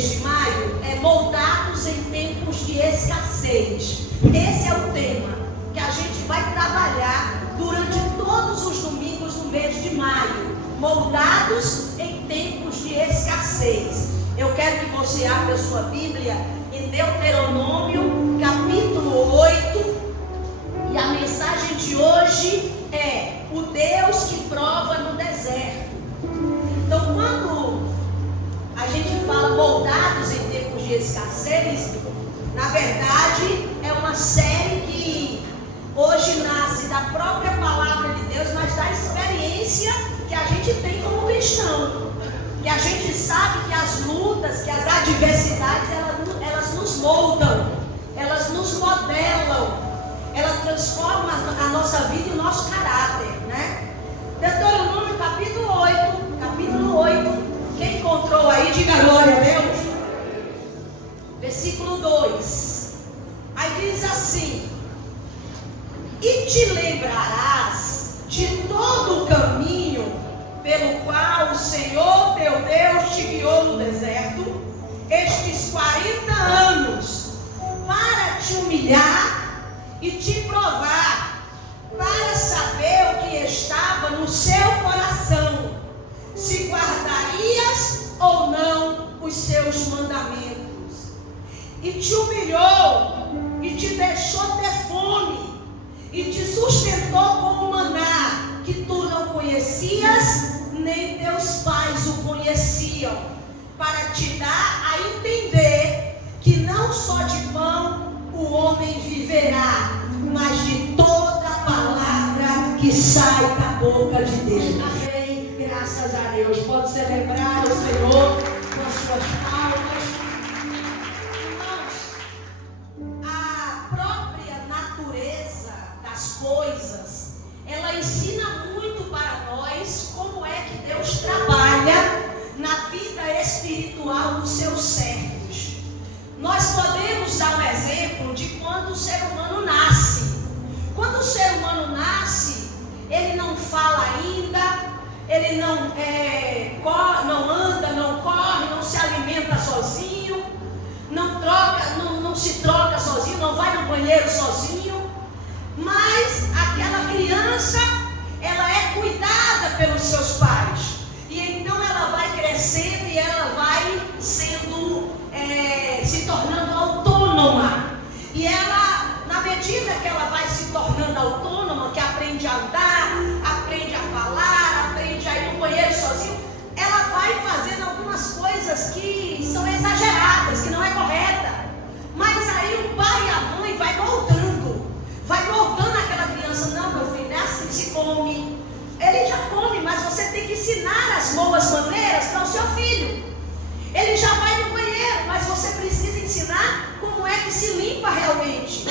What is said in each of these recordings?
mês de maio é moldados em tempos de escassez. Esse é o tema que a gente vai trabalhar durante todos os domingos do mês de maio. Moldados em tempos de escassez. Eu quero que você abra a sua Bíblia em Deuteronômio, capítulo 8. E a mensagem de hoje é o Deus que prova no deserto. Então, quando a gente fala moldados em tempos de escassez, na verdade é uma série que hoje nasce da própria palavra de Deus, mas da experiência que a gente tem como cristão. Que a gente sabe que as lutas, que as adversidades, elas nos moldam, elas nos modelam, elas transformam a nossa vida e o nosso caráter, né? Deuteronômio capítulo 8, quem encontrou aí, diga glória a Deus. Versículo 2, aí diz assim: e te lembrarás de todo o caminho pelo qual o Senhor teu Deus te guiou no deserto, estes 40 anos, para te humilhar e te provar, para saber o que estava no seu coração, se guardarias ou não os seus mandamentos. E te humilhou, e te deixou ter fome, e te sustentou com o maná, que tu não conhecias, nem teus pais o conheciam, para te dar a entender que não só de pão o homem viverá, mas de toda a palavra que sai da boca de Deus. Amém, graças a Deus. Pode celebrar o Senhor com as suas palmas. A própria natureza das coisas, ela ensina muito para nós como é que Deus trabalha na vida espiritual dos seus servos. Nós podemos dar um exemplo de quando o ser humano nasce. Quando o ser humano nasce, ele não fala ainda, ele não anda, não corre, não se alimenta sozinho, não se troca sozinho, não vai no banheiro sozinho. Mas aquela criança, ela é cuidada pelos seus pais. E então ela vai crescendo e ela vai se tornando autônoma. E ela, na medida que ela vai se tornando autônoma, que aprende a andar, aprende a falar, aprende a ir no banheiro sozinho, ela vai fazendo algumas coisas que são exageradas, que não é correta. Mas aí o pai e a mãe vai moldando aquela criança. Não, meu filho, é assim que se come. Ele já come, mas você tem que ensinar as boas maneiras para o seu filho. Ele já vai no banheiro, mas você precisa ensinar como é que se limpa realmente.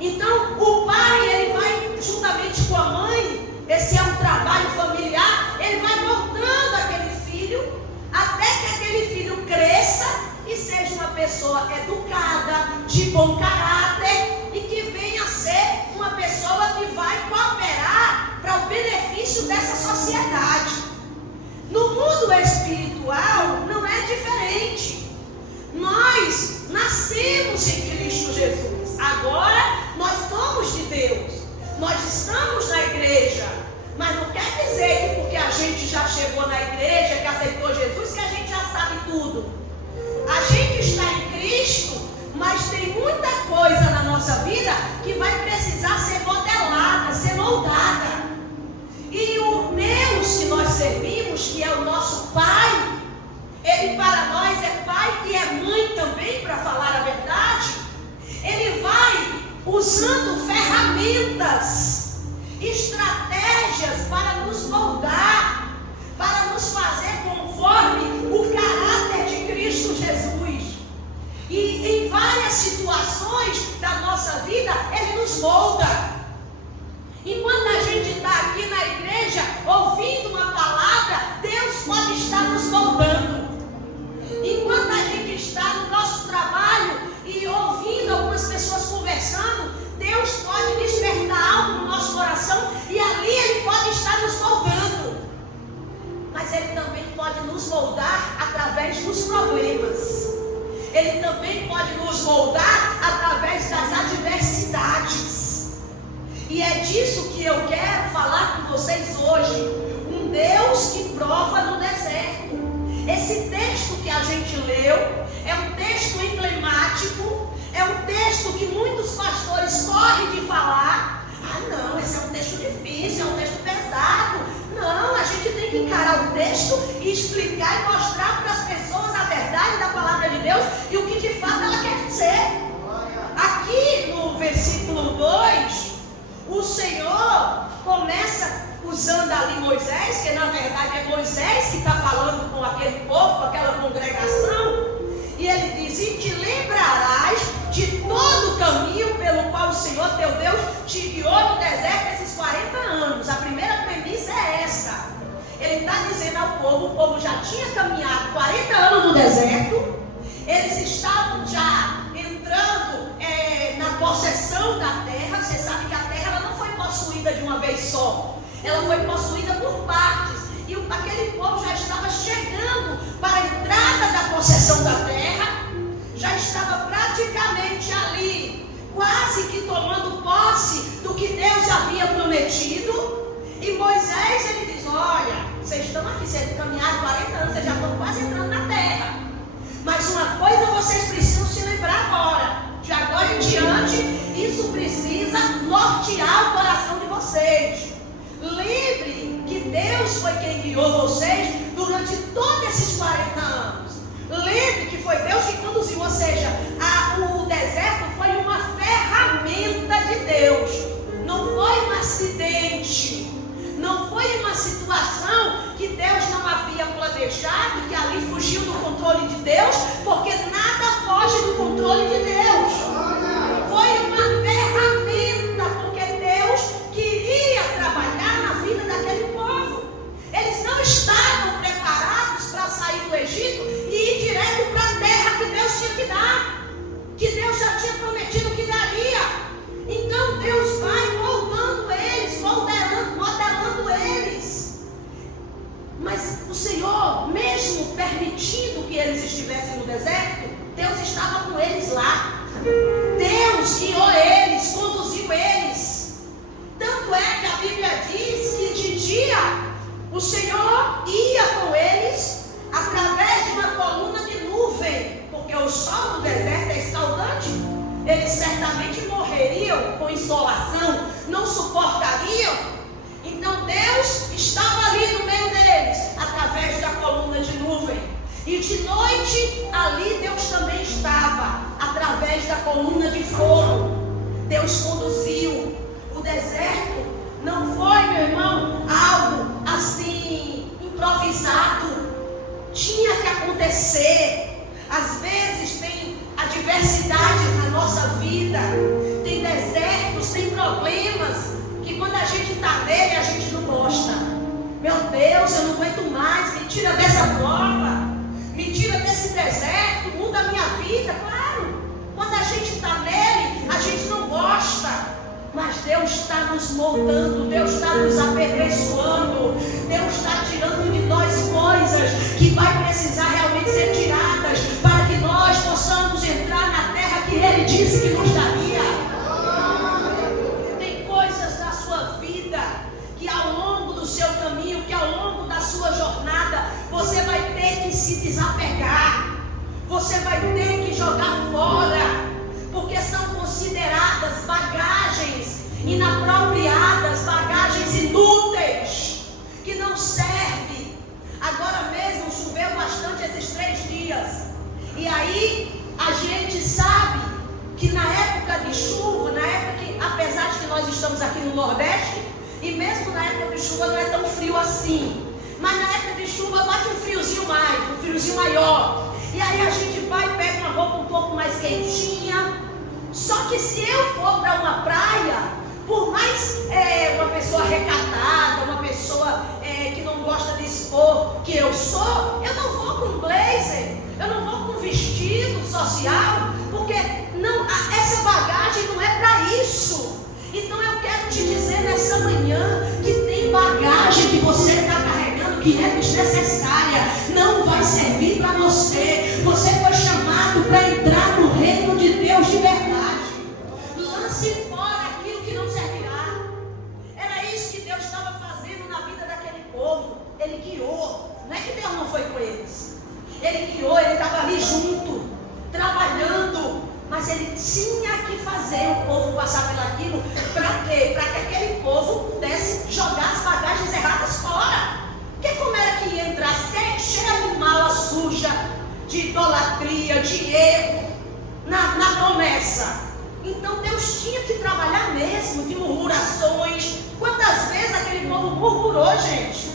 Então, o pai, ele vai juntamente com a mãe, esse é um trabalho familiar, ele vai moldando aquele filho, até que aquele filho cresça e seja uma pessoa educada, de bom caráter, e que venha a ser uma pessoa que vai cooperar para o benefício dessa sociedade. No mundo espiritual não é diferente. Nós nascemos em Cristo Jesus. Agora nós somos de Deus. Nós estamos na igreja. Mas não quer dizer que porque a gente já chegou na igreja, que aceitou Jesus, que a gente já sabe tudo. A gente está em Cristo, mas tem muita coisa na nossa vida que vai precisar ser modelada, ser moldada. E o Deus que nós servimos, que é o nosso Pai, Ele para nós é Pai e é mãe também, para falar a verdade. Ele vai usando ferramentas, estratégias para nos moldar, para nos fazer conforme o caráter de Cristo Jesus. E em várias situações da nossa vida, Ele nos molda. Enquanto a gente está aqui na igreja, ouvindo uma palavra, Deus pode estar nos moldando. Enquanto a gente está no nosso trabalho e ouvindo algumas pessoas conversando, Deus pode despertar algo no nosso coração e ali Ele pode estar nos moldando. Mas Ele também pode nos moldar através dos problemas. Ele também pode nos moldar através das adversidades. E é disso que eu quero falar com vocês hoje. Um Deus que prova no deserto. Esse texto que a gente leu é um texto emblemático, é um texto que muitos pastores correm de falar. Ah não, esse é um texto difícil, é um texto pesado. Não, a gente tem que encarar o texto e explicar e mostrar para as pessoas a verdade da palavra de Deus e o que de fato ela quer dizer. Aqui no versículo 2, o Senhor começa usando ali Moisés, que na verdade é Moisés que está falando com aquele povo, com aquela congregação, e ele diz: e te lembrarás de todo o caminho pelo qual o Senhor teu Deus te guiou no deserto esses 40 anos. A primeira premissa é essa. Ele está dizendo ao povo, o povo já tinha caminhado 40 anos no deserto, eles estavam já entrando na possessão da terra. Você sabe que a terra ela não foi possuída de uma vez só, ela foi possuída por partes, e aquele povo já estava chegando para a entrada da possessão da terra, já estava praticamente ali, quase que tomando posse do que Deus havia prometido. E Moisés, ele diz: olha, vocês estão aqui, vocês caminharam 40 anos, vocês já estão quase entrando na terra, mas uma coisa vocês precisam se lembrar agora, de agora em diante, isso precisa nortear o coração de vocês. Lembre que Deus foi quem guiou vocês durante todos esses 40 anos. Lembre que foi Deus que conduziu, ou seja, o deserto foi uma ferramenta de Deus. Não foi um acidente, não foi uma situação que Deus não havia planejado, que ali fugiu do controle de Deus, porque nada foge do controle de Deus. Foi uma ferramenta, porque Deus queria trabalhar na vida daquele povo. Eles não estavam preparados para sair do Egito e ir direto para a terra que Deus tinha que dar, que Deus já tinha prometido que daria. Então Deus vai moldando eles, modelando eles. Mas o Senhor, mesmo permitindo que eles estivessem no deserto, Deus estava com eles lá. Deus guiou eles, conduziu eles. Tanto é que a Bíblia diz que de dia o Senhor ia com eles através de uma coluna de nuvem, porque o sol do deserto é escaldante. Eles certamente morreriam com insolação, não suportariam. Então Deus estava ali no meio deles, através da coluna de nuvem. E de noite ali Deus também estava, através da coluna de fogo. Deus conduziu. O deserto não foi, meu irmão, algo assim improvisado. Tinha que acontecer. Às vezes tem adversidades na nossa vida, tem desertos, tem problemas que quando a gente está nele a gente não gosta. Meu Deus, eu não aguento mais, me tira dessa prova, me tira desse deserto, muda a minha vida. Claro, quando a gente está nele a gente não gosta, mas Deus está nos moldando, Deus está nos aperfeiçoando, Deus está tirando de nós coisas que vai precisar realmente ser tiradas, para que nós possamos entrar na terra que Ele disse que nos daria. Tem coisas na sua vida que ao longo do seu caminho, que ao longo da sua jornada, você vai ter que se desapegar, você vai ter que jogar fora, porque são consideradas bagagens inapropriadas, bagagens inúteis, que não servem. Agora mesmo choveu bastante esses 3 dias, e aí a gente sabe que na época de chuva, na época que, apesar de que nós estamos aqui no Nordeste, e mesmo na época de chuva não é tão frio assim, mas na época de chuva bate um friozinho maior, e aí a gente vai e pega uma roupa um pouco mais quentinha. Só que se eu for para uma praia, por mais uma pessoa recatada, uma pessoa que não gosta de expor que eu sou, eu não vou com blazer, eu não vou com vestido social, porque não, essa bagagem não é para isso. Então eu quero te dizer nessa manhã que tem bagagem que você está carregando que é desnecessária, não vai servir para você. Você foi chamado para Deus de verdade. Lance fora aquilo que não servirá. Era isso que Deus estava fazendo na vida daquele povo. Ele guiou. Não é que Deus não foi com eles. Ele guiou, ele estava ali junto, trabalhando. Mas ele tinha que fazer o povo passar pelaquilo. Para quê? Para que aquele povo pudesse jogar as bagagens erradas fora. Porque como era que ia entrar cheia de mala suja, de idolatria, de erro, na promessa? Então Deus tinha que trabalhar mesmo, de murmurações. Quantas vezes aquele povo murmurou, gente?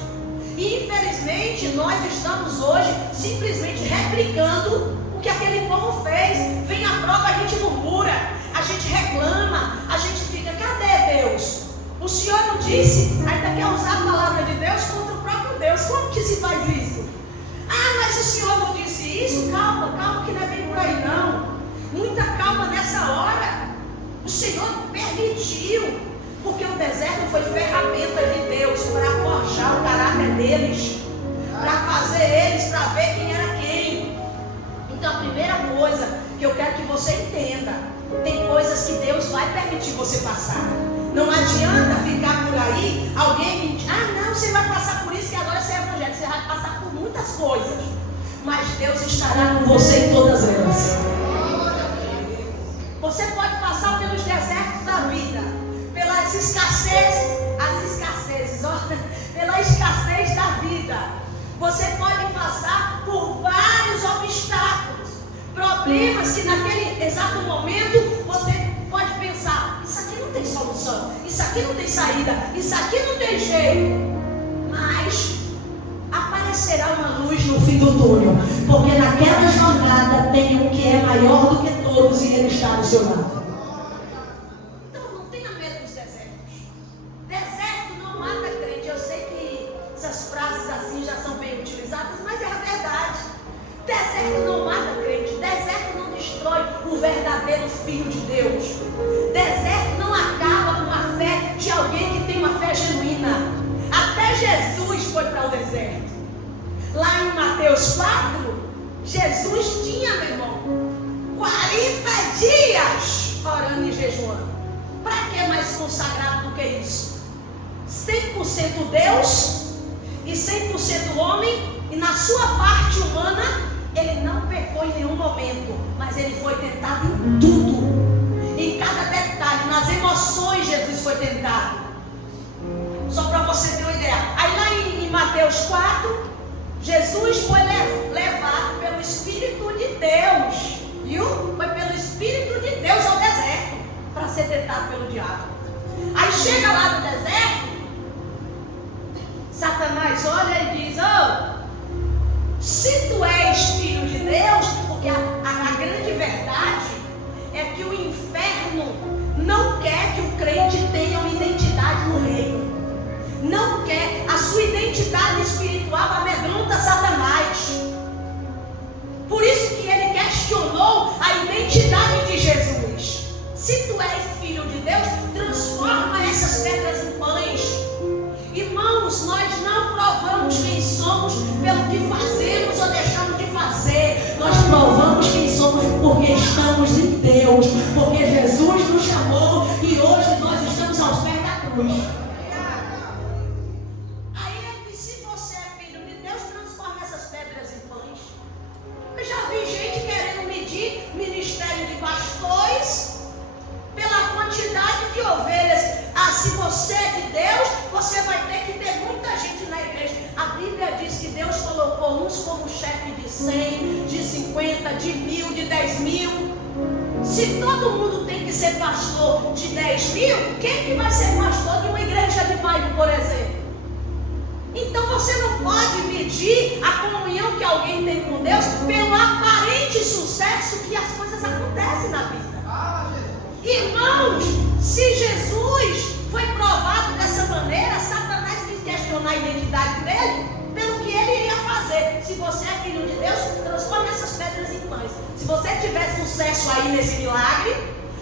E infelizmente nós estamos hoje simplesmente replicando o que aquele povo fez. Vem a prova, a gente murmura, a gente reclama, a gente fica, cadê Deus? O Senhor não disse, ainda quer usar a palavra de Deus contra o próprio Deus. Como que se faz isso? Ah, mas o Senhor não disse isso? Calma, calma, que não é bem por aí não. Muita calma nessa hora. O Senhor permitiu, porque o deserto foi ferramenta de Deus para forjar o caráter deles, para fazer eles, para ver quem era quem. Então a primeira coisa que eu quero que você entenda, tem coisas que Deus vai permitir você passar. Não adianta ficar por aí, alguém me diz, ah não, você vai passar por isso que agora você é evangélico, você vai passar por muitas coisas, mas Deus estará com você em todas elas. Você pode passar pelos desertos da vida, pelas escassezes, pela escassez da vida. Você pode passar por vários obstáculos, problemas que naquele exato momento você pode pensar, isso aqui não tem solução, isso aqui não tem saída, isso aqui não tem jeito. Mas aparecerá uma luz no fim do túnel, porque naquela jornada tem um que é maior do que todos e ele está do seu lado. Então não tenha medo dos desertos. Deserto não mata crente. Eu sei que essas frases assim já são bem utilizadas, mas é a verdade. Deserto não mata crente. Deserto não destrói o verdadeiro filho de Deus. Deserto não acaba com a fé de alguém que tem uma fé genuína. Até Jesus foi para o deserto. Lá em Mateus 4, Jesus tinha, meu irmão, 40 dias orando e jejuando. Para que mais consagrado do que isso? 100% Deus e 100% homem. E na sua parte humana, ele não pecou em nenhum momento, mas ele foi tentado em tudo, em cada detalhe, nas emoções Jesus foi tentado. Só para você ter uma ideia. Aí lá em Mateus 4, Jesus foi levado pelo Espírito de Deus, viu? Foi pelo Espírito de Deus ao deserto, para ser tentado pelo diabo. Aí chega lá no deserto, Satanás olha e diz, se tu és filho de Deus, porque a grande verdade é que o inferno não quer que o crente tenha uma identidade no reino. Não quer, a sua identidade espiritual amedronta Satanás. Por isso que ele questionou a identidade de Jesus. Se tu és filho de Deus, transforma essas pedras em pães. Irmãos, nós não provamos quem somos pelo que fazemos ou deixamos de fazer. Nós provamos quem somos porque estamos em Deus, porque Jesus nos chamou e hoje nós estamos aos pés da cruz. Se você é de Deus, você vai ter que ter muita gente na igreja. A Bíblia diz que Deus colocou uns como chefe de 100, de 50, de 1000, de 10 mil. Se todo mundo tem que ser pastor de 10 mil, quem que vai ser pastor de uma igreja de bairro, por exemplo? Então você não pode medir a comunhão que alguém tem com Deus pelo aparente sucesso que as coisas acontecem na vida. Irmãos, se Jesus foi provado dessa maneira, Satanás quis questionar a identidade dele pelo que ele iria fazer. Se você é filho de Deus, transforme essas pedras em pães. Se você tiver sucesso aí nesse milagre,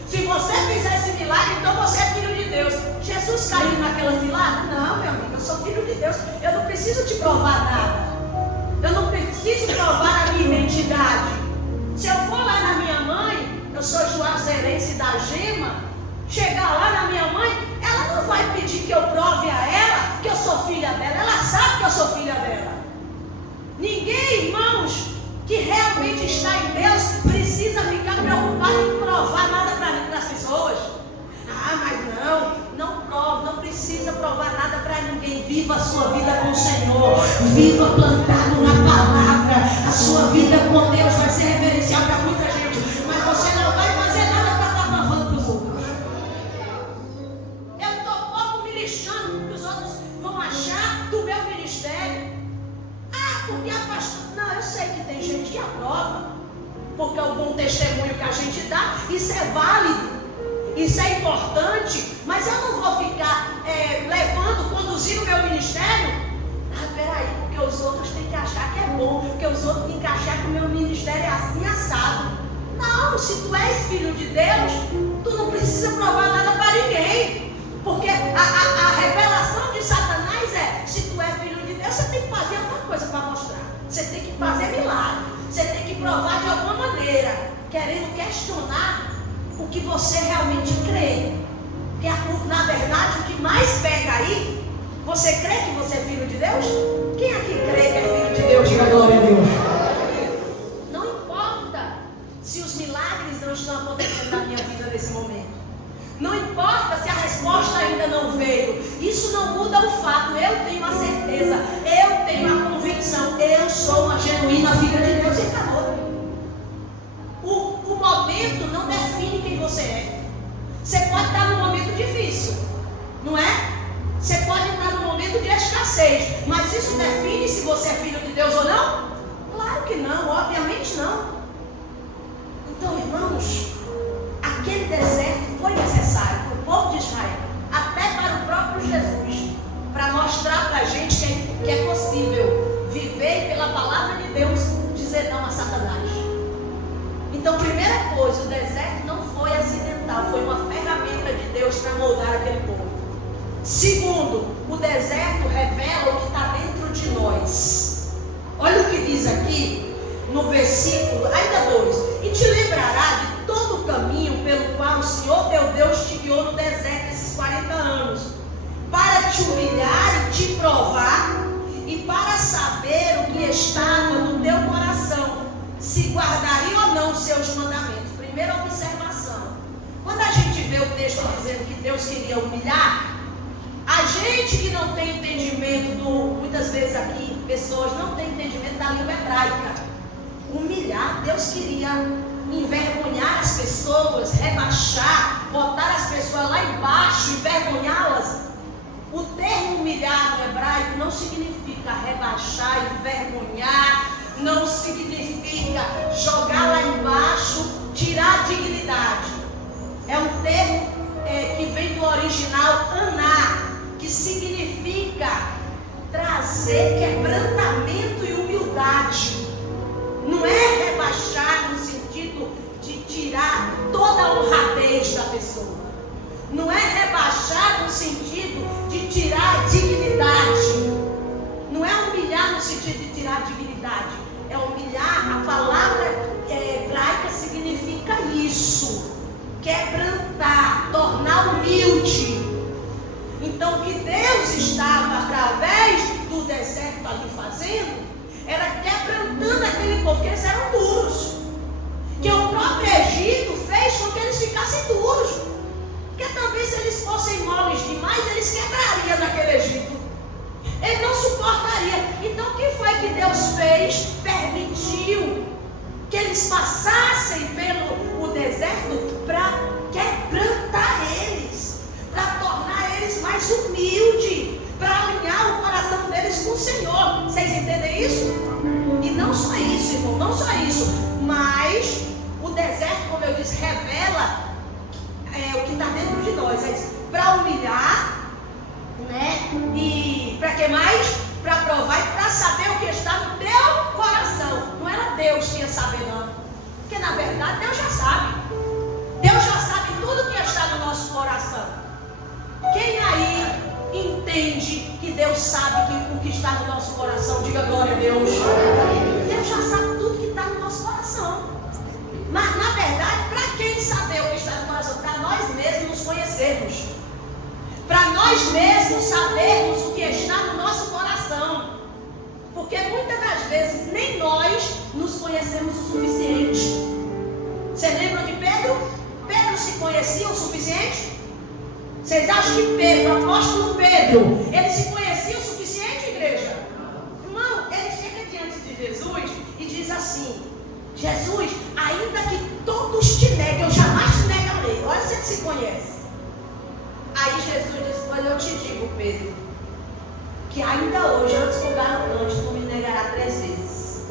se você fizer esse milagre, então você é filho de Deus. Jesus caiu naquela cilada? Não, meu amigo, eu sou filho de Deus. Eu não preciso te provar nada. Eu não preciso provar a minha identidade. Se eu for lá na minha mãe, eu sou juazeirense da Gema, chegar lá na minha mãe, ela não vai pedir que eu prove a ela que eu sou filha dela. Ela sabe que eu sou filha dela. Ninguém, irmãos, que realmente está em Deus precisa ficar preocupado em provar nada para as pessoas. Ah, mas não prova, não precisa provar nada para ninguém. Viva a sua vida com o Senhor, viva plantado na palavra. A sua vida com Deus vai ser reverencial para muita gente, mas você não vai fazer nada para estar provando para os outros. Eu estou pouco me lixando porque os outros vão achar do meu ministério. Ah, porque a pastora... Não, eu sei que tem gente que aprova, porque é o bom testemunho que a gente dá, isso é válido, isso é importante, mas eu não vou ficar conduzindo o meu ministério. Ah, peraí, porque os outros têm que achar que é bom, porque os outros têm que achar que o meu ministério é assim assado. Não, se tu és filho de Deus, tu não precisa provar nada para ninguém, porque a revelação de Satanás é: se tu é filho de Deus, você tem que fazer alguma coisa para mostrar, você tem que fazer milagre, você tem que provar de alguma maneira, querendo questionar o que você realmente crê. Porque na verdade o que mais pega aí, você crê que você é filho de Deus? Quem aqui crê que é filho de Deus? Diga glória a Deus. Não importa se os milagres não estão acontecendo na minha vida nesse momento, não importa se a resposta ainda não veio, isso não muda o fato. Eu tenho a certeza, eu tenho a convicção, eu sou uma genuína filha de Deus e acabou. O momento não define quem você é. Você pode estar num momento difícil, não é? Você pode estar num momento de escassez, mas isso define se você é filho de Deus ou não? Claro que não, obviamente não. Então, irmãos, aquele deserto foi necessário para o povo de Israel, até para o próprio Jesus, para mostrar para a gente que é possível viver pela palavra de Deus, dizer não a Satanás. Então, primeira coisa, o deserto não foi acidental, foi uma ferramenta de Deus para moldar aquele povo. Segundo, o deserto revela o que está dentro de nós. Olha o que diz aqui no versículo, ainda 2: e te lembrará de todo o caminho pelo qual o Senhor teu Deus te guiou no deserto esses 40 anos, para te humilhar e te provar, e para saber o que estava no teu coração, se guardaria ou não os seus mandamentos. Primeira observação: quando a gente vê o texto dizendo que Deus queria humilhar, a gente que não tem entendimento muitas vezes aqui, pessoas não têm entendimento da língua hebraica. Humilhar, Deus queria envergonhar as pessoas, rebaixar, botar as pessoas lá embaixo, envergonhá-las. O termo humilhar no hebraico não significa rebaixar, envergonhar, não significa jogar lá embaixo, tirar a dignidade. É um termo que vem do original aná, que significa trazer quebrantamento e humildade. Não é rebaixar no sentido de tirar toda a honradez da pessoa. Não é rebaixar no sentido de tirar a dignidade. Não é humilhar no sentido de tirar a dignidade. É humilhar. A palavra hebraica significa isso: quebrantar, tornar humilde. Então, o que Deus estava através do deserto ali fazendo era quebrantando aquele povo, porque eles eram duros, que o próprio Egito fez com que eles ficassem duros, porque também se eles fossem moles demais, eles quebrariam naquele Egito, ele não suportaria. Então, o que foi que Deus fez? Permitiu que eles passassem pelo deserto para quebrantar eles, para tornar eles mais humildes, para alinhar o coração deles com o Senhor. Vocês entendem isso? E não só isso, irmão, não só isso, mas o deserto, como eu disse, revela o que está dentro de nós. É para humilhar, né? E para que mais? Para provar e para saber o que está no teu coração. Não era Deus que ia saber, não, porque na verdade Deus já sabe. Deus já sabe tudo que está no nosso coração. Quem aí entende que Deus sabe o que está no nosso coração? Diga glória a Deus. Deus já sabe tudo que está no nosso coração. Mas na verdade, para quem conhecermos, para nós mesmos sabermos o que está no nosso coração. Porque muitas das vezes nem nós nos conhecemos o suficiente. Você lembra de Pedro? Pedro se conhecia o suficiente? Vocês acham que Pedro, o apóstolo Pedro, ele se conhecia o suficiente, igreja? Irmão, ele chega diante de Jesus e diz assim: Jesus, ainda que todos te neguem, eu jamais te negarei. Olha se ele se conhece. Aí Jesus diz: pois eu te digo, Pedro, que ainda hoje, antes do galo cante, tu me negarás 3 vezes.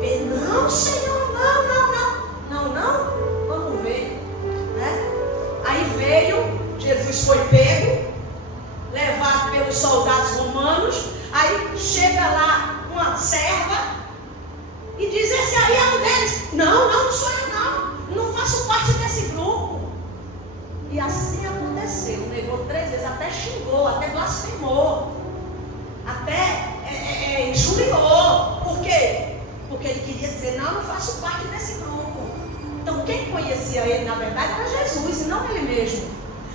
Pedro: não, Senhor, não, vamos ver, né? Aí veio, Jesus foi pego, levado pelos soldados romanos. Aí chega lá uma serva e diz: esse aí é um deles. Não sou eu, não faço parte desse grupo. E assim aconteceu, negou 3 vezes, até xingou, até blasfemou, até injuriou. Por quê? Porque ele queria dizer: não faço parte desse grupo. Então quem conhecia ele na verdade era Jesus e não ele mesmo.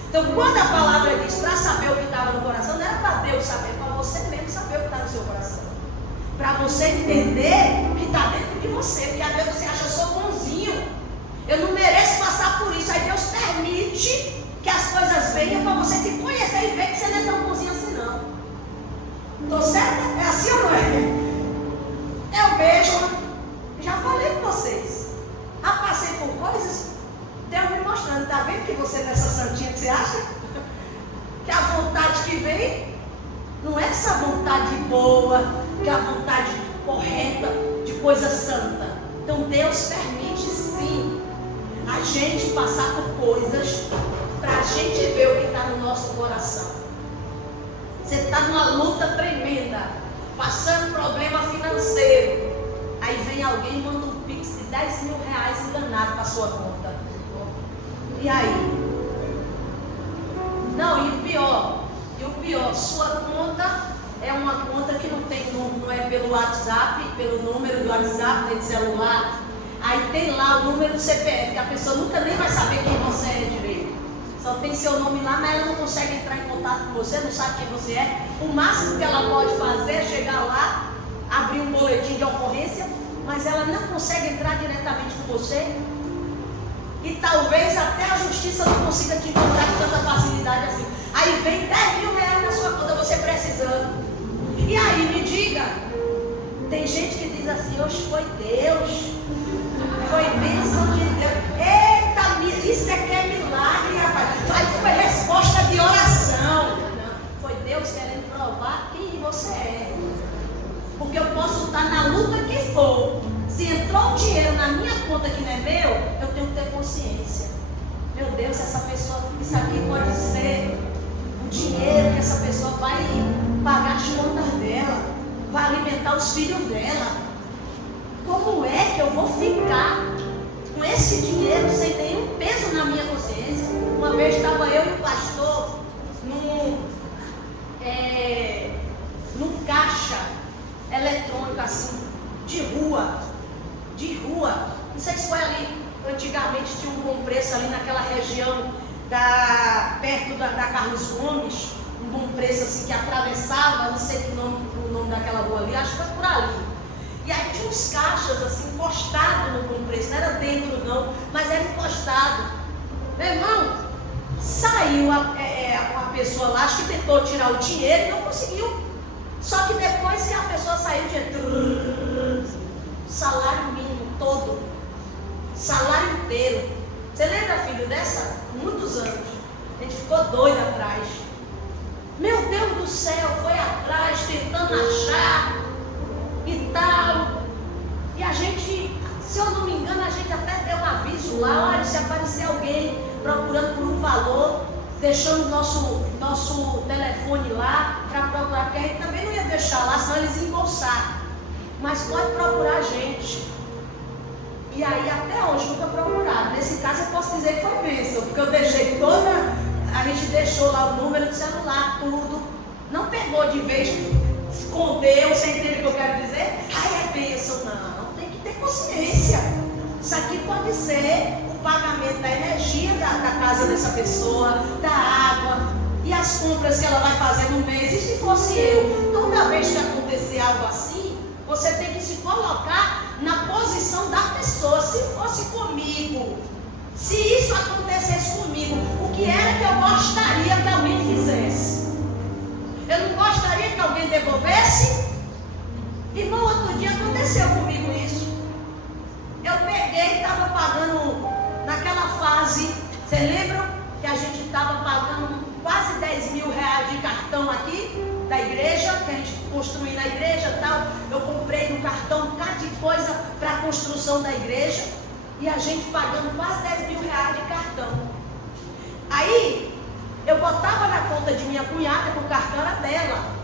Então quando a palavra diz para saber o que estava no coração, não era para Deus saber, para você mesmo saber o que está no seu coração, para você entender o que está dentro de você. Porque às vezes você acha: eu sou bonzinho, eu não mereço passar por isso. Aí Deus permite que as coisas venham para você se conhecer e ver que você não é tão bonzinho assim não. Estou certa? É assim ou não é? Eu vejo, já falei com vocês, já passei por coisas, Deus me mostrando: está vendo que você não é essa santinha que você acha? Que a vontade que vem não é essa vontade boa, que é a vontade correta de coisa santa. Então Deus permite sim a gente passar por coisas para a gente ver o que está no nosso coração. Você está numa luta tremenda, passando problema financeiro, aí vem alguém e manda um pix de 10 mil reais enganado para a sua conta. E aí? Não, e o pior, sua conta é uma conta que não é pelo WhatsApp, pelo número do WhatsApp, nem de celular. Aí tem lá o número do CPF, que a pessoa nunca nem vai saber quem você é direito. Só tem seu nome lá, mas ela não consegue entrar em contato com você, não sabe quem você é. O máximo que ela pode fazer é chegar lá, abrir um boletim de ocorrência, mas ela não consegue entrar diretamente com você. E talvez até a justiça não consiga te encontrar com tanta facilidade assim. Aí vem 10 mil reais na sua conta, você precisando. E aí, me diga, tem gente que diz assim: hoje foi Deus, foi bênção de Deus. Eita, isso é que é milagre, rapaz. Aí foi resposta de oração. Não, foi Deus querendo provar quem você é. Porque eu posso estar na luta que for. Se entrou dinheiro na minha conta que não é meu, eu tenho que ter consciência. Meu Deus, essa pessoa, isso aqui pode ser o dinheiro que essa pessoa vai pagar as contas dela, vai alimentar os filhos dela. Como é que eu vou ficar com esse dinheiro sem nenhum peso na minha consciência? Uma vez estava eu e o pastor num caixa eletrônico assim, de rua. Não sei se foi ali, antigamente tinha um bom preço ali naquela região perto da Carlos Gomes, um bom preço assim que atravessava, não sei o nome daquela rua ali, acho que foi por ali. E aí tinha uns caixas assim, encostados no bom preço, não era dentro não, mas era encostado. Meu irmão, saiu uma pessoa lá, acho que tentou tirar o dinheiro e não conseguiu. Só que depois que a pessoa saiu, salário mínimo todo, salário inteiro. Você lembra, filho, dessa? Muitos anos. A gente ficou doido atrás. Meu Deus do céu, foi atrás, tentando achar e tal. E a gente, se eu não me engano, a gente até deu um aviso lá: olha, se aparecer alguém procurando por um valor, deixamos nosso telefone lá para procurar, porque a gente também não ia deixar lá, senão eles iam embolsar. Mas pode procurar a gente. E aí até hoje nunca procuraram. Nesse caso eu posso dizer que foi bênção, porque eu deixei a gente deixou lá o número do celular, tudo. Não pegou de vez, escondeu, você entende o que eu quero dizer? Ai, é bênção. Não, tem que ter consciência. Isso aqui pode ser o pagamento da energia da casa dessa pessoa, da água e as compras que ela vai fazer no mês. E se fosse eu, toda vez que acontecer algo assim, você tem que se colocar na posição da pessoa. Se fosse comigo, se isso acontecesse comigo, o que era que eu gostaria que alguém fizesse? Eu não gostaria que alguém devolvesse? Irmão, outro dia aconteceu comigo isso. Eu peguei e estava pagando naquela fase. Você lembra que a gente estava pagando quase 10 mil reais de cartão aqui da igreja, que a gente construiu na igreja e tal? Eu comprei no cartão um bocado de coisa para a construção da igreja. E a gente pagando quase 10 mil reais de cartão. Aí eu botava na conta de minha cunhada, que o cartão era dela.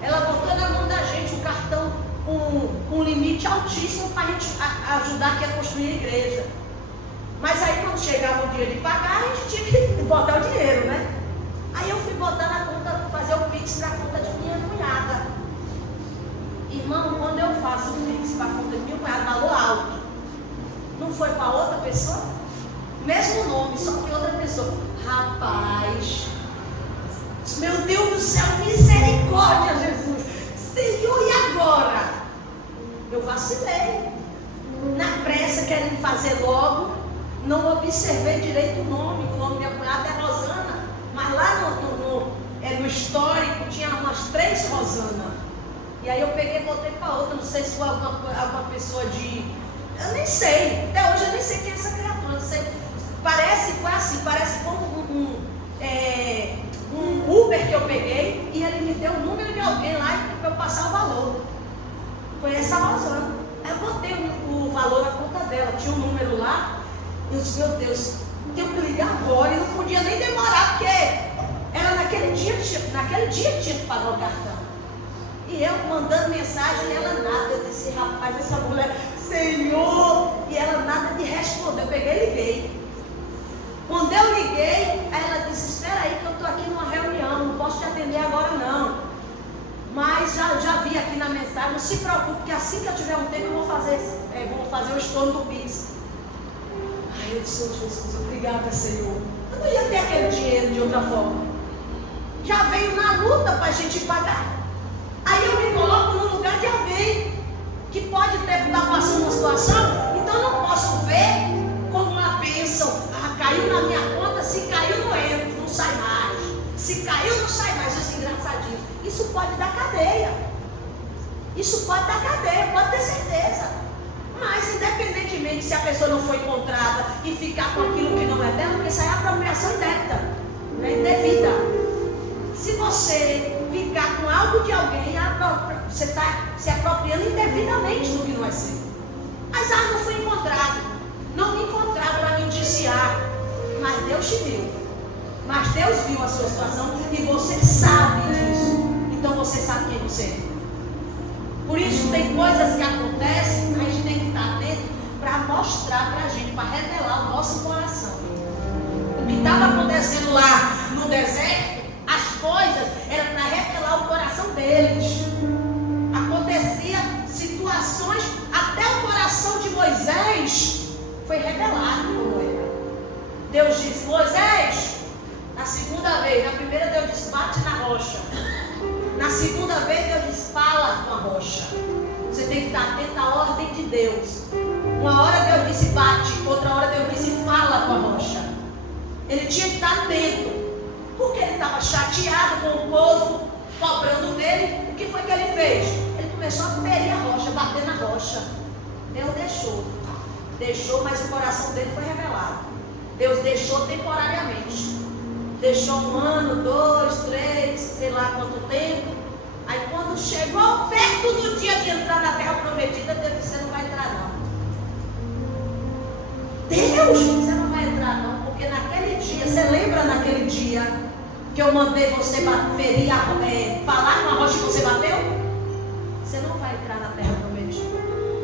Ela botou na mão da gente o cartão com limite altíssimo para a gente ajudar aqui a construir a igreja. Mas aí quando chegava o dia de pagar, a gente tinha que botar o dinheiro, né? Aí eu fui botar na conta, fazer o Pix para a conta de minha cunhada. Irmão, quando eu faço o Pix para a conta de minha cunhada, valor alto. Não foi para outra pessoa? Mesmo nome, só que outra pessoa. Rapaz, meu Deus do céu, misericórdia, Jesus. Senhor, e agora? Eu vacilei. Na pressa, querendo fazer logo, não observei direito o nome. O nome da minha cunhada é Rosana. Mas lá no histórico tinha umas 3 Rosana. E aí eu peguei e botei para outra. Não sei se foi alguma pessoa de... Eu nem sei. Até hoje eu nem sei quem é essa criatura. Não sei. Parece que foi assim. Parece que foi um Uber que eu peguei. E ele me deu o número de alguém lá para eu passar o valor. Foi essa Rosana. Aí eu botei o valor na conta dela. Tinha um número lá. Eu disse, meu Deus, tenho que ligar agora. E não podia nem demorar, porque era naquele dia que tinha que pagar o cartão. E eu mandando mensagem e ela nada. Eu disse, rapaz, essa mulher, Senhor. E ela nada de responder. Eu peguei e liguei. Quando eu liguei, ela disse, espera aí que eu estou aqui numa reunião, não posso te atender agora não. Mas já vi aqui na mensagem, não se preocupe, que assim que eu tiver um tempo eu vou fazer o estorno do Pix. Ai, eu disse, oh, Jesus, obrigada, Senhor. Eu não ia ter aquele dinheiro de outra forma. Já veio na luta para a gente pagar. Aí eu me coloco no lugar de alguém que pode estar passando uma situação, então eu não posso ver como uma bênção. Ah, caiu na minha conta, se caiu não entra, não sai mais. Se caiu não sai mais, isso é engraçadinho. Isso pode dar cadeia. Isso pode dar cadeia, pode ter certeza. Mas independentemente se a pessoa não foi encontrada e ficar com aquilo que não é dela, porque isso aí é apropriação indébita, né? Indevida. Se você ficar com algo de alguém, você está se apropriando indevidamente do que não é seu. Mas não foi encontrado. Não me encontraram para me indiciar. Mas Deus te viu. Mas Deus viu a sua situação e você sabe disso. Então você sabe quem você é. Por isso tem coisas que acontecem, a gente tem que estar atento para mostrar para a gente, para revelar o nosso coração. O que estava acontecendo lá no deserto, as coisas eram para revelar o coração deles. Acontecia situações, até o coração de Moisés foi revelado como era. Deus disse, Moisés, na segunda vez, na primeira Deus disse, bate na rocha. Na segunda vez Deus disse, fala com a rocha. Você tem que estar atento à ordem de Deus. Uma hora Deus disse, bate, outra hora Deus disse, fala com a rocha. Ele tinha que estar atento, porque ele estava chateado com o povo, cobrando dele. O que foi que ele fez? Ele começou a ferir a rocha, bater na rocha. Deus deixou, mas o coração dele foi revelado. Deus deixou temporariamente. Deixou 1 ano, 2, 3, sei lá quanto tempo. Aí quando chegou perto do dia de entrar na terra prometida, Deus disse, você não vai entrar não. Deus, você não vai entrar não, porque naquele dia, você lembra naquele dia que eu mandei você falar com a rocha que você bateu? Você não vai entrar na terra prometida.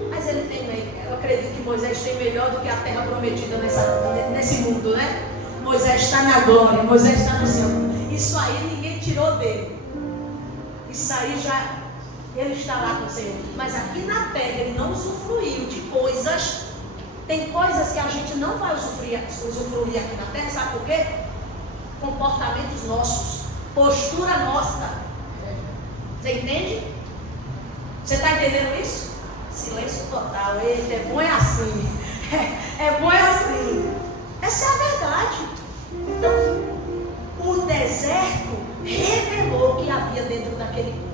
Mas ele tem, eu acredito que Moisés tem melhor do que a terra prometida nesse mundo, né? Moisés está na glória, Moisés está no céu. Isso aí ninguém tirou dele. Isso aí já, ele está lá com o Senhor. Mas aqui na terra ele não usufruiu de coisas Tem coisas que a gente não vai usufruir aqui na terra, sabe por quê? Comportamentos nossos, postura nossa. Você entende? Você está entendendo isso? Silêncio total. Eita, é bom é assim. É bom é assim. Essa é a verdade. Então, o deserto revelou o que havia dentro daquele povo.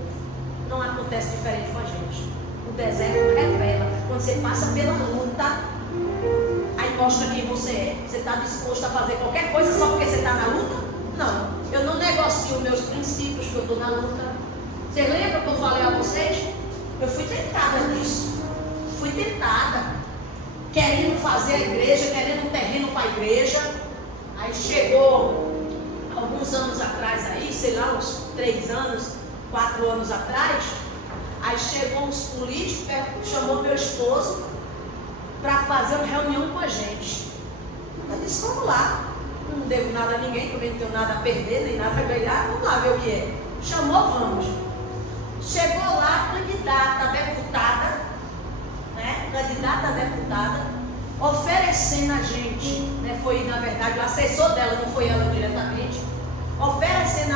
Não acontece diferente com a gente. O deserto revela. Quando você passa pela luta, aí mostra quem você é. Você está disposto a fazer qualquer coisa só porque você está na luta? Não. Eu não negocio meus princípios porque eu estou na luta. Você lembra que eu falei a vocês? Eu fui tentada nisso. Fui tentada. Querendo fazer a igreja, querendo um terreno para a igreja. Aí chegou alguns anos atrás aí, sei lá, uns 3 anos, 4 anos atrás. Aí chegou uns políticos, chamou meu esposo para fazer uma reunião com a gente. Eu disse, vamos lá. Não devo nada a ninguém, também não tenho nada a perder, nem nada a ganhar. Vamos lá ver o que é. Chamou, vamos. Chegou lá, candidata a deputada, né? Candidata a deputada, oferecendo a gente, né? Foi na verdade o assessor dela, não foi ela diretamente, oferecendo,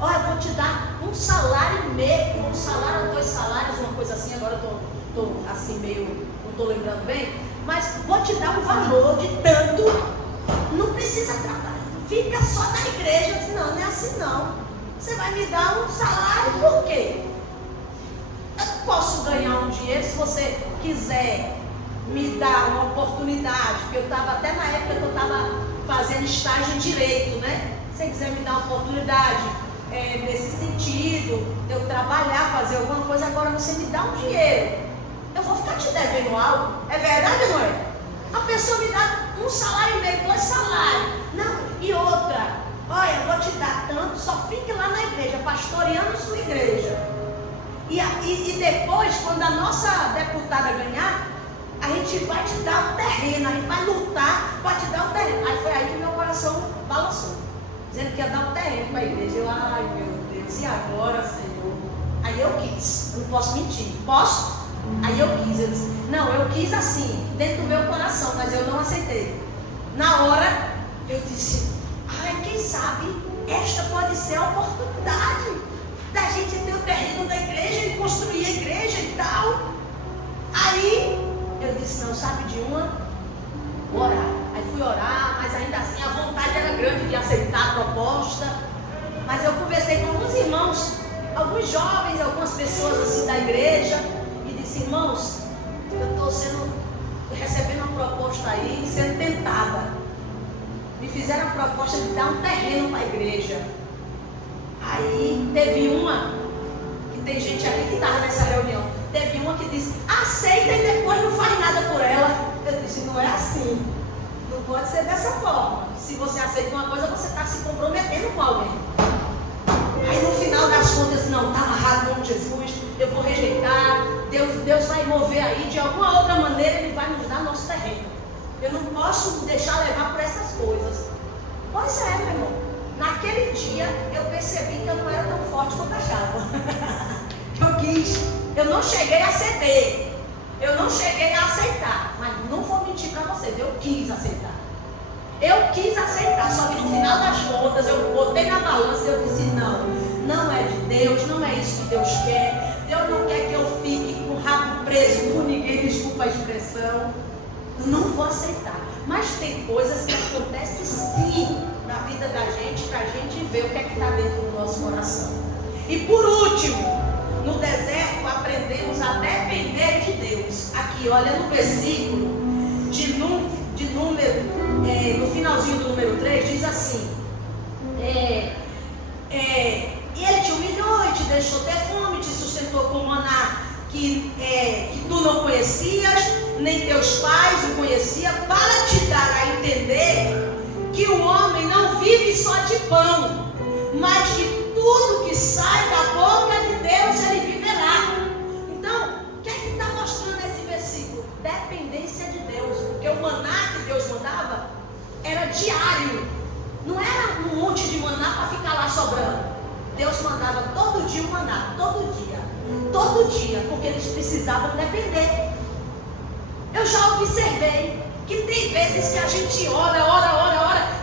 olha, vou te dar um salário meio, um salário, 2 salários, uma coisa assim, agora eu tô assim meio, não estou lembrando bem, mas vou te dar um valor de tanto, não precisa trabalhar, fica só na igreja. Eu disse, não é assim não. Você vai me dar um salário por quê? Eu posso ganhar um dinheiro se você quiser me dar uma oportunidade, porque eu estava até na época que eu estava fazendo estágio em direito, né? Se você quiser me dar uma oportunidade nesse sentido, de eu trabalhar, fazer alguma coisa, agora você me dá um dinheiro. Eu vou ficar te devendo algo. É verdade ou não é? A pessoa me dá um salário e meio, 2 salários. Não, e outra. Olha, eu vou te dar tanto, só fique lá na igreja, pastoreando sua igreja. E depois, quando a nossa deputada ganhar, a gente vai te dar o terreno, a gente vai lutar para te dar o terreno. Aí foi aí que meu coração balançou, dizendo que ia dar o terreno para a igreja. Eu, ai meu Deus, e agora, Senhor? Aí eu quis, eu não posso mentir, posso? Aí eu quis, eu disse, não, eu quis assim, dentro do meu coração, mas eu não aceitei. Na hora, eu disse, ai, quem sabe, esta pode ser a oportunidade da gente ter o terreno da igreja e construir a igreja e tal. Aí, eu disse, não, sabe de uma? Orar. Aí fui orar, mas ainda assim a vontade era grande de aceitar a proposta. Mas eu conversei com alguns irmãos, alguns jovens, algumas pessoas assim da igreja, e disse, irmãos, eu estou recebendo uma proposta aí, sendo tentada. Me fizeram a proposta de dar um terreno para a igreja. Aí teve uma, que tem gente aqui que estava nessa reunião, teve uma que disse, aceita e depois não faz nada por ela. Eu disse, não é assim, não pode ser dessa forma. Se você aceita uma coisa, você está se comprometendo com alguém. Aí no final das contas, não, está amarrado com Jesus, eu vou rejeitar, Deus vai mover aí, de alguma outra maneira Ele vai nos dar nosso terreno. Eu não posso deixar levar por essas coisas. Pois é, meu irmão. Naquele dia eu percebi que eu não era tão forte quanto achava. Eu não cheguei a ceder. Eu não cheguei a aceitar. Mas não vou mentir para vocês, eu quis aceitar. Eu quis aceitar, só que no final das contas eu botei na balança e eu disse, não é de Deus, não é isso que Deus quer. Deus não quer que eu fique com o rabo preso com ninguém, desculpa a expressão. Eu não vou aceitar. Mas tem coisas que acontecem sim na vida da gente, para a gente ver o que é que está dentro do nosso coração. E por último, no deserto aprendemos a depender de Deus. Aqui, olha no versículo de número, no finalzinho do número 3, diz assim, e Ele te humilhou e te deixou ter fome, te sustentou com maná que tu não conhecias, nem teus pais o conheciam, para te dar a entender que o homem não vive só de pão, mas de tudo que sai da boca de Deus ele viverá. Então, o que é que está mostrando esse versículo? Dependência de Deus, porque o maná que Deus mandava era diário, não era um monte de maná para ficar lá sobrando. Deus mandava todo dia o maná, todo dia, porque eles precisavam depender. Eu já observei que tem vezes que a gente ora,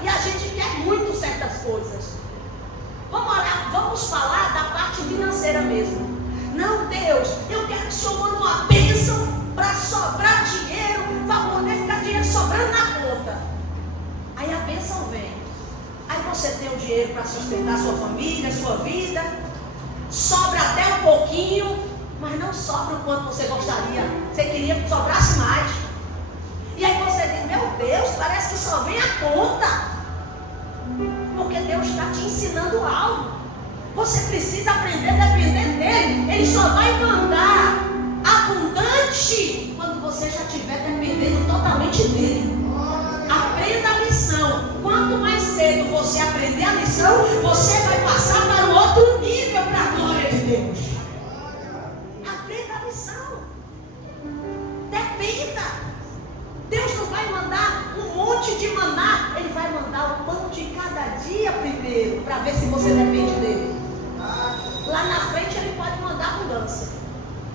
e a gente quer muito certas coisas. Vamos orar, vamos falar da parte financeira mesmo. Não, Deus, eu quero que o Senhor mande uma bênção para sobrar dinheiro, para poder ficar dinheiro sobrando na conta. Aí a bênção vem. Aí você tem o dinheiro para sustentar sua família, sua vida. Sobra até um pouquinho, mas não sobra o quanto você gostaria. Você queria que sobrasse mais. E aí você diz, meu Deus, parece que só vem a conta. Porque Deus está te ensinando algo. Você precisa aprender a depender dele. Ele só vai mandar abundante quando você já estiver dependendo totalmente dele. Aprenda a lição. Quanto mais cedo você aprender a lição, você vai passar para o outro nível, para a glória de Deus. Aprenda a lição. Dependa. Deus não vai mandar um monte de maná. Ele vai mandar o pão de cada dia primeiro, para ver se você depende dele. Lá na frente ele pode mandar abundância,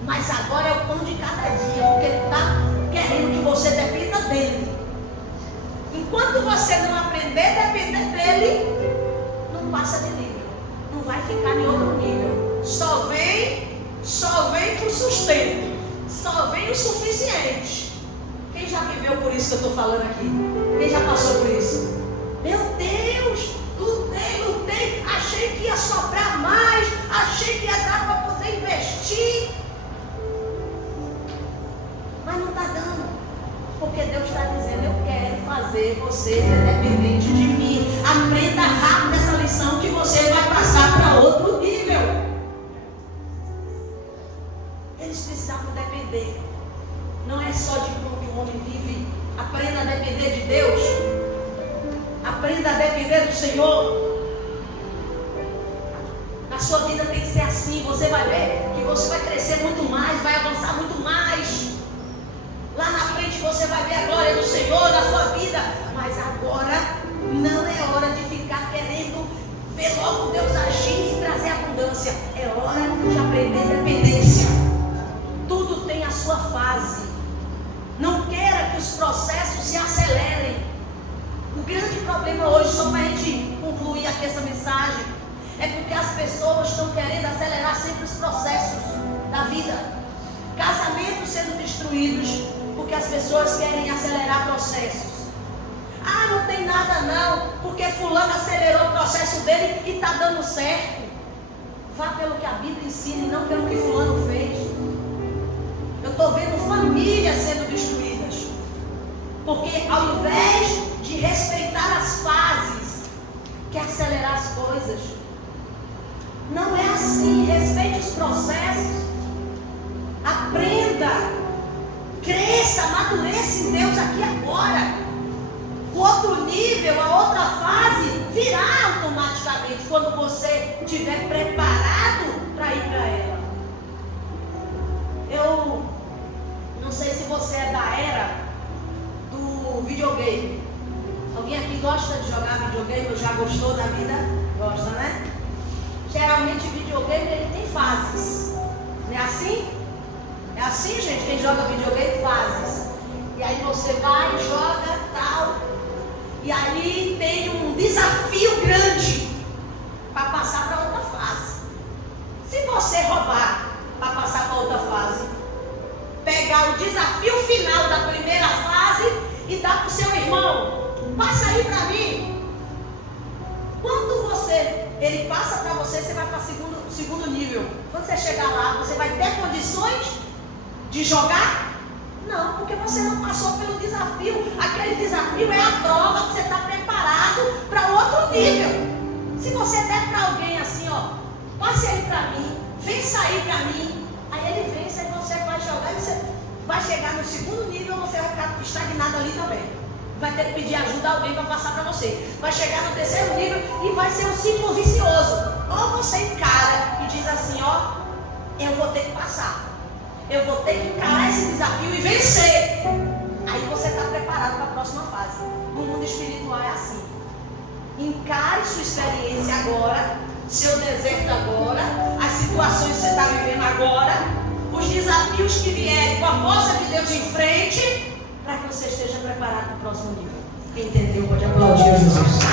mas agora é o pão de cada dia, porque ele está querendo que você dependa dele. Enquanto você não aprender a depender dele, não passa de nível, não vai ficar em outro nível. Só vem para o sustento, só vem o suficiente. Quem já viveu por isso que eu estou falando aqui? Quem já passou por isso? Meu Deus, lutei, achei que ia sobrar mais, achei que ia dar para poder investir, mas não está dando, porque Deus está dizendo, eu quero fazer você ser dependente de mim. Aprenda rápido essa lição que você vai passar para outro nível. Eles precisavam depender, não é só de como que o homem vive. Aprenda a depender de Deus, aprenda a depender do Senhor. A sua vida tem que ser assim. Você vai ver que você vai crescer muito mais, vai avançar muito mais. Lá na frente você vai ver a glória do Senhor na sua vida. Mas agora não é hora de ficar querendo ver logo Deus agir e trazer abundância. É hora de aprender dependência. Tudo tem a sua fase. Não queira que os processos se acelerem. O grande problema hoje, só para a gente concluir aqui essa mensagem, é porque as pessoas estão querendo acelerar sempre os processos da vida. Casamentos sendo destruídos porque as pessoas querem acelerar processos. Ah, não tem nada não, porque fulano acelerou o processo dele e está dando certo. Vá pelo que a Bíblia ensina e não pelo que fulano fez. Eu estou vendo famílias sendo destruídas, porque ao invés de respeitar as fases, quer acelerar as coisas. Não é assim. Respeite os processos, aprenda, cresça, amadureça em Deus aqui agora. O outro nível, a outra fase virá automaticamente quando você estiver preparado para ir para ela. Eu não sei se você é da era do videogame. Alguém aqui gosta de jogar videogame ou já gostou da vida? Gosta, né? Geralmente videogame ele tem fases. Não é assim? É assim, gente? Quem joga videogame, fases. E aí você vai, joga, tal. E aí tem um desafio grande para passar para outra fase. Se você roubar para passar para outra fase, pegar o desafio final da primeira fase e dar para o seu irmão, passa aí para mim. Quando ele passa para você, você vai para o segundo nível. Quando você chegar lá, você vai ter condições de jogar? Não, porque você não passou pelo desafio. Aquele desafio é a prova que você está preparado para outro nível. Se você der para alguém assim, ó, passe aí para mim, vem sair para mim, aí ele vence, aí você vai jogar e você vai chegar no segundo nível, você vai ficar estagnado ali também. Vai ter que pedir ajuda a alguém para passar para você. Vai chegar no terceiro nível e vai ser um ciclo vicioso. Ou você encara e diz assim, ó, eu vou ter que passar. Eu vou ter que encarar esse desafio e vencer. Aí você está preparado para a próxima fase. No mundo espiritual é assim. Encare sua experiência agora, seu deserto agora, as situações que você está vivendo agora, os desafios e os que vierem com a força de Deus em frente, para que você esteja preparado para o próximo nível. Quem entendeu pode aplaudir Jesus.